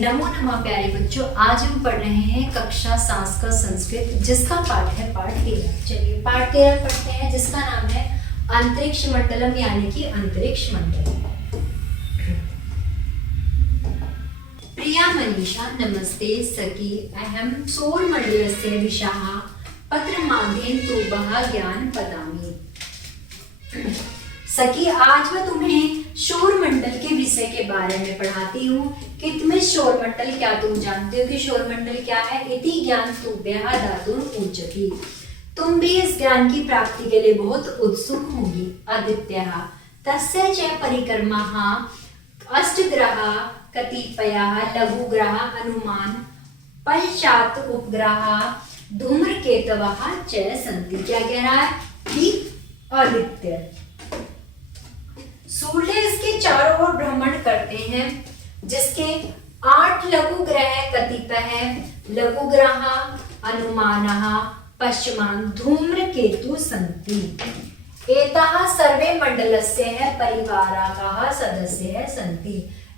नमो नमः प्यारे बच्चों, आज हम पढ़ रहे हैं कक्षा 7 का संस्कृत, जिसका पाठ है पाठ 13। चलिए पाठ 13 पढ़ते हैं, जिसका नाम है अंतरिक्ष मंडलम, यानी कि अंतरिक्ष मंडल। प्रिया मनीषा नमस्ते सखी, अहम सौरमंडलस्य दिशाः पत्रमाध्येन तुभ्यः ज्ञान पदामि। सखी, आज मैं तुम्हें शोरमंडल के विषय के बारे में पढ़ाती हूँ कि तुम्हें शोरमंडल क्या तुम जानते हो कि शोरमंडल क्या है। इति ज्ञान तुभ्यः दातुम् उच्यते, तुम भी इस ज्ञान की प्राप्ति के लिए बहुत उत्सुक होंगी। आदित्यः तस्य च परिक्रमाः अष्टग्रहाः कतिपयाः लघुग्रहाः अनुमान पश्चात् उपग्रहाः धूम्रकेतवः च सन्ति। क्या कह रहा है कि आदित्य सूर्य इसके चारों ओर भ्रमण करते हैं, जिसके 8 लघु ग्रह कतिपय है। लघु ग्रह अनुमानः पश्चिमान् धूम्रकेतु सन्ति। एताः सर्वे मंडलस्य है परिवाराः सदस्यः सन्ति।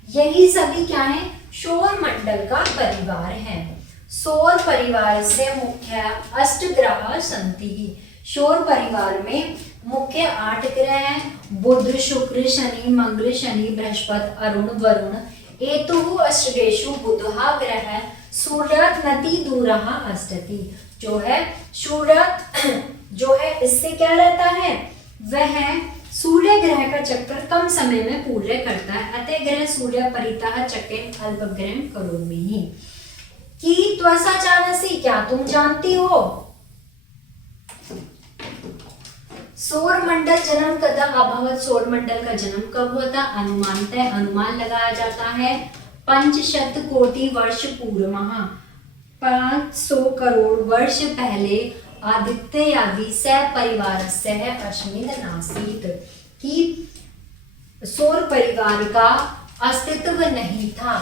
यही सभी क्या है, सौर मंडल का परिवार है। सौर परिवार से मुख्य 8 ग्रह सन्ति। सौर परिवार में मुख्य 8 ग्रह हैं। बुध शुक्र शनि मंगल शनि बृहस्पति अरुण वरुण। एतुः अष्टेषु बुधः ग्रह सूर्यात् नति दूरः अस्ति। जो है सूर्य जो है इससे क्या रहता है, वह सूर्य ग्रह का चक्कर कम समय में पूर्ण करता है। अतः ग्रह सूर्य परितः चक्रेण अल्पग्रहं करोमि। कि त्वचा जानसि, क्या तुम जानती हो सौरमंडल जन्म कदा अभवत। सौरमंडल का जन्म कब हुआ था? अनुमानतः, अनुमान लगाया जाता है 500 कोटि वर्ष पूर्वमः, 500 करोड़ वर्ष पहले। आदित्य आदि स परिवारस्य अस्मिन् नासीत्, कि सौर परिवार का अस्तित्व नहीं था।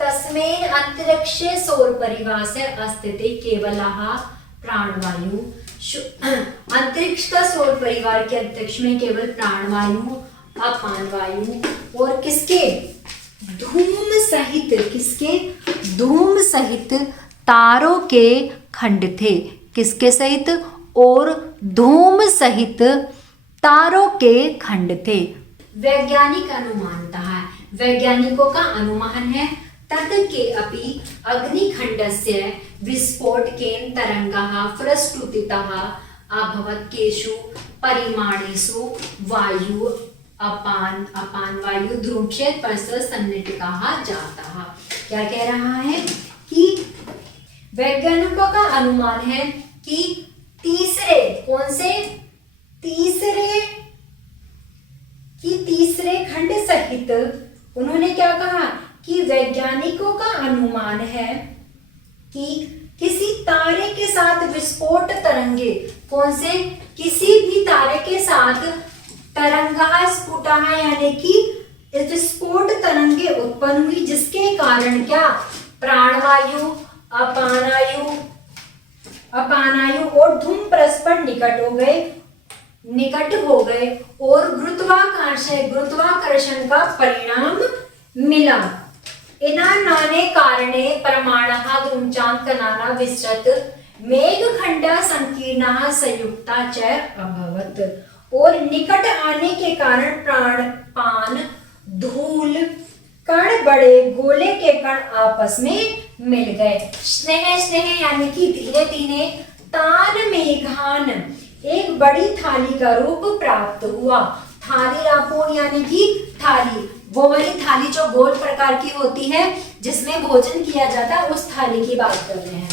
तस्मेन अंतरिक्षे सौर परिवार से अस्तित्व केवलः प्राणवायु। अंतरिक्ष का सौर परिवार के अंतरिक्ष में केवल प्राणवायु, अपान वायु और किसके धूम सहित, किसके धूम सहित तारों के खंड थे। किसके सहित? और धूम सहित तारों के खंड थे। वैज्ञानिक अनुमानता है, वैज्ञानिकों का अनुमान है तत् के अपि अग्निखंडस्य विस्फोटकेन तरंगाः प्रस्फुटिताः अभवत्। केषु परिमाणेषु वायु अपान वायु ध्रुवक्षेत्र पर सन्निकटः जातः। क्या कह रहा है कि वैज्ञानिकों का अनुमान है कि तीसरे, कौन से तीसरे खंड सहित, उन्होंने क्या कहा कि वैज्ञानिकों का अनुमान है कि किसी तारे के साथ विस्फोट तरंगे, कौन से, किसी भी तारे के साथ तरंगा स्फुटा, यानी कि विस्फोट तरंगे उत्पन्न हुई, जिसके कारण क्या प्राणवायु अपानायु और धूम परस्पर निकट हो गए और गुरुत्वाकर्षण का परिणाम मिला। इनानाने कारणे परमाणुः धूमचांकनाना विसृत मेघखंडा संकीर्णः संयुक्ता च अभवत्। और निकट आने के कारण पान धूल कण, बड़े गोले के कण आपस में मिल गए। स्नेह यानी कि धीरे धीरे, तान मेघान एक बड़ी थाली का रूप प्राप्त हुआ। थाली रापूण यानी कि थाली, वो वाली थाली जो गोल प्रकार की होती है जिसमें भोजन किया जाता है, उस थाली की बात कर रहे हैं।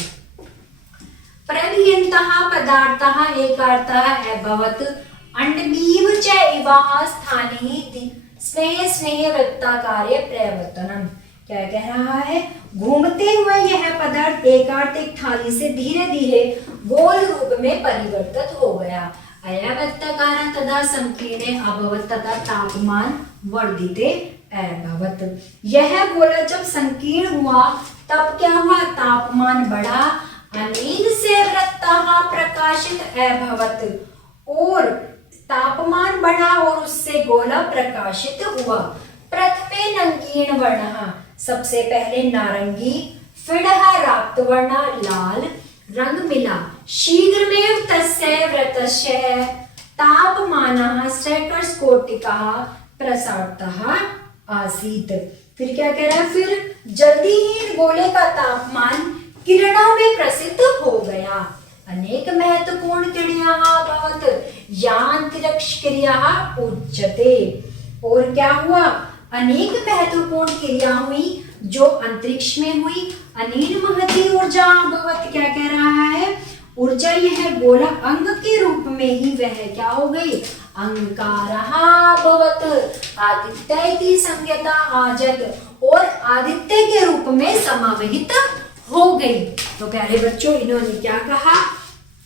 प्रवियन्तः पदार्थः एकार्थः अभवत् अंडमीव च इवाः स्थाने स्नेह वृत्ताकारे प्रवर्तनम्। क्या कह रहा है, घूमते हुए यह पदार्थ एकार्थ एक थाली से धीरे धीरे गोल रूप में परिवर्तित हो गया। अयवृत्ताकारं तथा संकीर्णे अभवत् तथा तापमान वर्धिते अभवत्। यह गोला जब संकीर्ण हुआ तब क्या हुआ, तापमान बढ़ा। अनेन से वृत्तः प्रकाशित अभवत्, और तापमान बढ़ा और उससे गोला प्रकाशित हुआ। प्रथमे प्रथमे नंगीण वर्णः, सबसे पहले नारंगी, फिर राक्त वर्ण लाल रंग मिला। शीघ्रमेव तस्य व्रतस्य तापमानः सहस्रकोटिकः प्रसारतः आसीत। फिर क्या कह रहा है, फिर जल्दी ही गोले का तापमान किरणों में प्रसिद्ध हो गया। अनेक महत्वपूर्ण क्रियाः अभवत् यांतरिक्ष क्रियाः उच्यते। और क्या हुआ, अनेक महत्वपूर्ण क्रिया हुई जो अंतरिक्ष में हुई। अनेन महती ऊर्जा अभवत्, क्या कह रहा है, ऊर्जा यह गोला अंग के रूप में ही वह क्या हो गई, अंगारः अभवत्। आदित्य इति संज्ञता आजत, और आदित्य के रूप में समावहित हो गई। तो प्यारे बच्चों, इन्होंने क्या कहा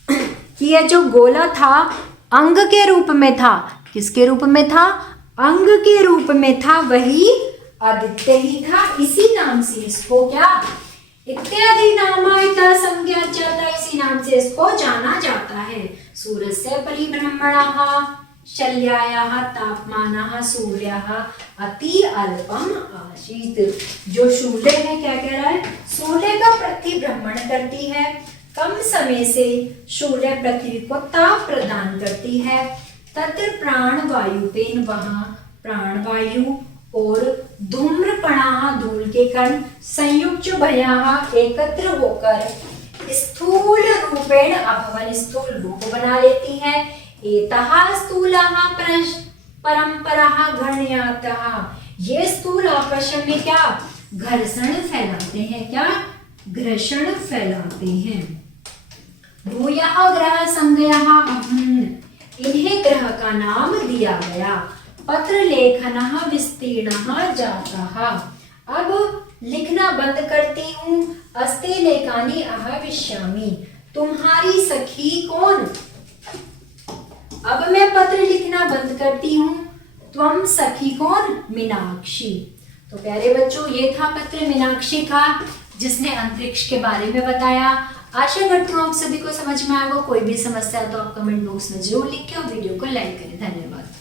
कि यह जो गोला था अंग के रूप में था। किसके रूप में था, अंग के रूप में था, वही आदित्य ही था। इसी नाम से इसको क्या, इत्यादि नामायिता संज्ञा जाता, इसी नाम से इसको जाना जाता है। सूर्यस्य परिभ्रमणः शल्यायाः तापमानः सूर्यः अति अल्पम आसीत्। जो सूर्य है, क्या कह रहा है, सूर्य का परिभ्रमण करती है, कम समय से सूर्य पृथ्वी को ताप प्रदान करती है। तत्र प्राणवायुपेन, वहाँ प्राणवायु और धूम्रकणाः धूल के कण संयुक्त भयाः एकत्र होकर स्थूल रूपेण अभवन, स्थूल रूप बना लेती है। एतः स्थूलाः परंपराः गणयातः, ये स्थूल आपस में क्या घर्षण फैलाते हैं, क्या घर्षण फैलाते हैं। भूयः ग्रह संज्ञाः अभून्, इन्हें ग्रह का नाम दिया गया। पत्र लेखनः विस्तीर्णः जातः, अब लिखना बंद करती हूँ। अस्ते लेखानि आहविष्यामि, तुम्हारी सखी कौन। अब मैं पत्र लिखना बंद करती हूँ। त्वम सखी कौन, मीनाक्षी। तो प्यारे बच्चों, ये था पत्र मीनाक्षी का, जिसने अंतरिक्ष के बारे में बताया। आशा करती हूँ आप सभी को समझ में आएगा। कोई भी समस्या तो आप कमेंट बॉक्स में जरूर लिखें और वीडियो को लाइक करें। धन्यवाद।